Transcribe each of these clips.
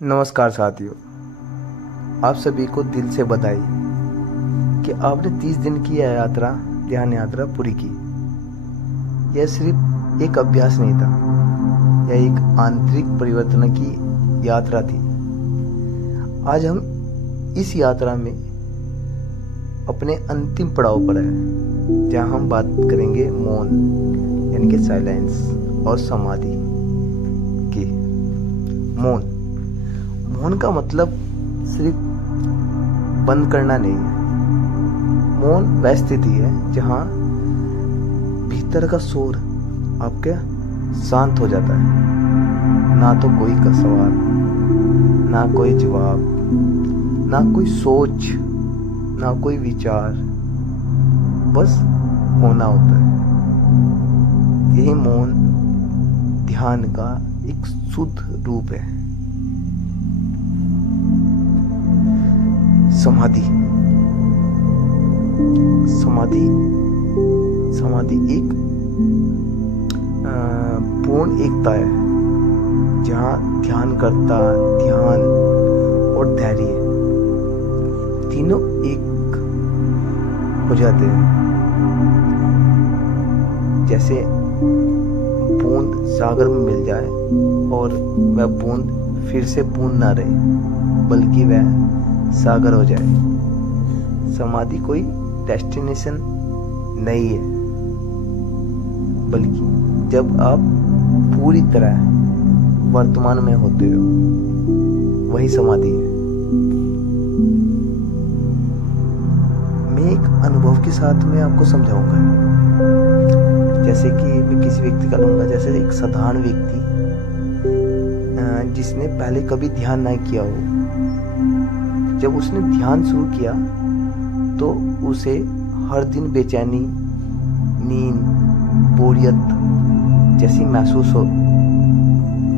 नमस्कार साथियों, आप सभी को दिल से बधाई कि आपने 30 दिन की यह यात्रा, ध्यान यात्रा पूरी की। यह सिर्फ एक अभ्यास नहीं था, यह एक आंतरिक परिवर्तन की यात्रा थी। आज हम इस यात्रा में अपने अंतिम पड़ाव पर है, जहां हम बात करेंगे मौन यानी कि साइलेंस और समाधि की। मौन का मतलब सिर्फ बंद करना नहीं है। मौन वह स्थिति है जहां भीतर का शोर आपके शांत हो जाता है। ना तो कोई का सवाल, ना कोई जवाब, ना कोई सोच, ना कोई विचार, बस होना होता है। यही मौन ध्यान का एक शुद्ध रूप है। समाधि एक पूर्ण एकता है, जहाँ ध्यानकर्ता, ध्यान और धैर्य तीनों एक हो जाते हैं। जैसे बूंद सागर में मिल जाए और वह बूंद फिर से बूंद ना रहे, बल्कि वह सागर हो जाए। समाधि कोई डेस्टिनेशन नहीं है, बल्कि जब आप पूरी तरह वर्तमान में होते हो, वही समाधि है। मैं एक अनुभव के साथ में आपको समझाऊंगा। जैसे कि मैं किसी व्यक्ति का लूंगा, जैसे एक साधारण व्यक्ति जिसने पहले कभी ध्यान नहीं किया हो। जब उसने ध्यान शुरू किया तो उसे हर दिन बेचैनी, नींद, बोरियत जैसी महसूस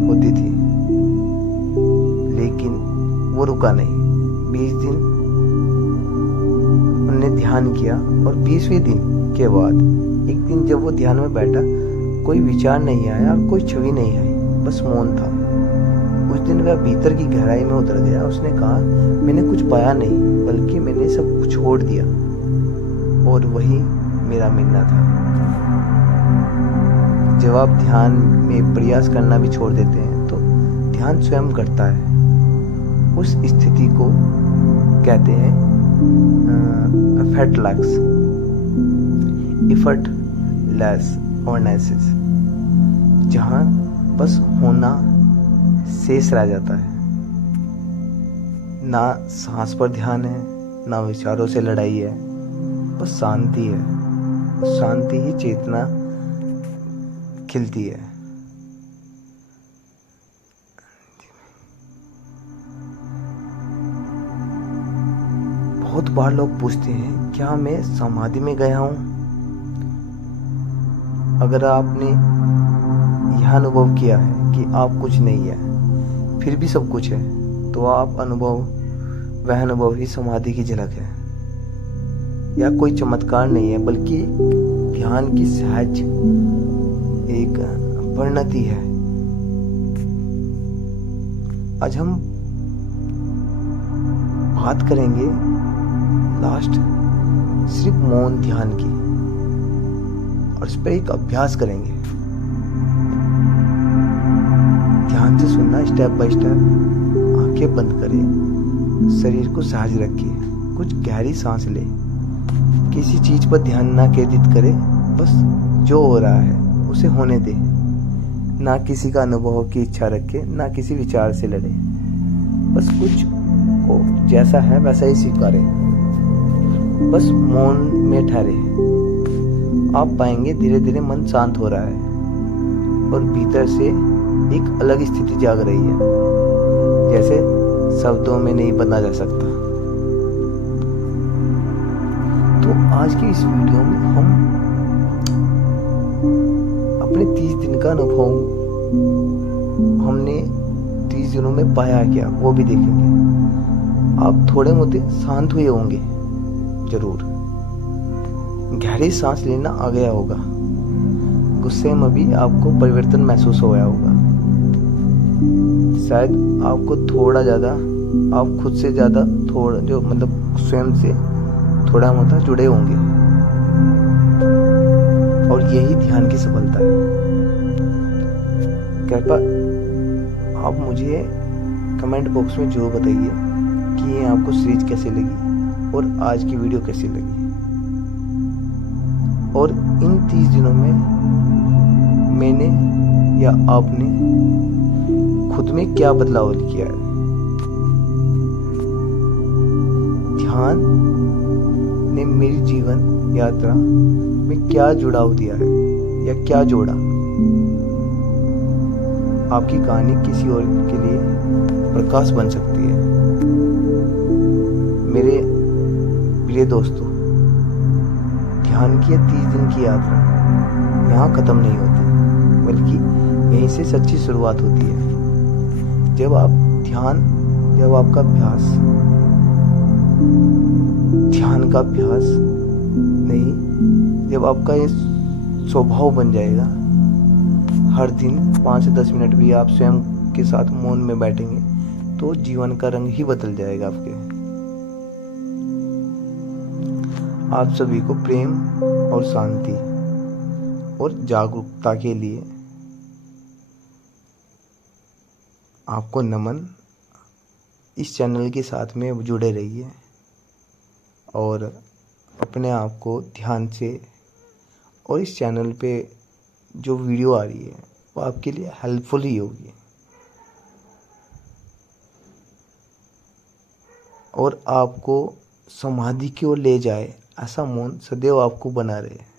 होती थी। लेकिन वो रुका नहीं। 20 दिन उन्होंने ध्यान किया और 20वें दिन के बाद एक दिन जब वो ध्यान में बैठा, कोई विचार नहीं आया, कोई छवि नहीं आई, बस मौन था। उस दिन वह भीतर की गहराई में उतर गया। उसने कहा, मैंने कुछ पाया नहीं, बल्कि मैंने सब कुछ छोड़ दिया, और वही मेरा मिलना था। जब आप ध्यान में प्रयास करना भी छोड़ देते हैं तो ध्यान स्वयं करता है। उस स्थिति को कहते हैं effortless ऑनेसिस, जहां बस होना शेष रह जाता है। ना सांस पर ध्यान है, ना विचारों से लड़ाई है, बस शांति है। शांति ही चेतना खिलती है। बहुत बार लोग पूछते हैं, क्या मैं समाधि में गया हूं? अगर आपने यह अनुभव किया है कि आप कुछ नहीं है, फिर भी सब कुछ है, तो वह अनुभव ही समाधि की झलक है। यह कोई चमत्कार नहीं है, बल्कि ध्यान की सहज एक परिणति है। आज हम बात करेंगे लास्ट सिर्फ मौन ध्यान की, और इस पर एक अभ्यास करेंगे। ध्यान से सुनना, स्टेप बाय स्टेप। आंखें बंद करें, शरीर को सहज रखिए, कुछ गहरी सांस ले। किसी चीज पर ध्यान ना केंद्रित करें, बस जो हो रहा है उसे होने दे। ना किसी का अनुभव की इच्छा रखे, ना किसी विचार से लड़े। बस कुछ को जैसा है वैसा ही स्वीकारें। बस मौन में ठहरे। आप पाएंगे धीरे धीरे मन शांत हो रहा है और भीतर से एक अलग स्थिति जाग रही है, जैसे शब्दों में नहीं बना जा सकता। तो आज की इस वीडियो में हम अपने 30 दिन का अनुभव, हमने 30 दिनों में पाया क्या, वो भी देखेंगे। आप थोड़े मोटे शांत हुए होंगे जरूर। गहरी सांस लेना आ गया होगा। गुस्से में भी आपको परिवर्तन महसूस हो गया होगा। शायद आपको थोड़ा ज़्यादा, आप खुद से ज़्यादा थोड़ा जो मतलब स्वयं से थोड़ा मोटा जुड़े होंगे, और यही ध्यान की सफलता है। कृपया आप मुझे कमेंट बॉक्स में जरूर बताइए कि ये आपको सीरीज कैसी लगी और आज की वीडियो कैसी लगी, और इन 30 दिनों में मैंने या आपने खुद में क्या बदलाव किया है। ध्यान ने मेरी जीवन यात्रा में क्या जुड़ाव दिया है या क्या जोड़ा। आपकी कहानी किसी और के लिए प्रकाश बन सकती है। मेरे प्रिय दोस्तों, ध्यान की 30 दिन की यात्रा यहाँ खत्म नहीं होती, बल्कि यहीं से सच्ची शुरुआत होती है। जब आपका अभ्यास ध्यान का अभ्यास नहीं, जब आपका ये स्वभाव बन जाएगा, हर दिन 5 से 10 मिनट भी आप स्वयं के साथ मौन में बैठेंगे तो जीवन का रंग ही बदल जाएगा आपके। आप सभी को प्रेम और शांति और जागरूकता के लिए आपको नमन। इस चैनल के साथ में जुड़े रहिए और अपने आप को ध्यान से, और इस चैनल पे जो वीडियो आ रही है वो आपके लिए हेल्पफुल ही होगी, और आपको समाधि की ओर ले जाए ऐसा मौन सदैव आपको बना रहे।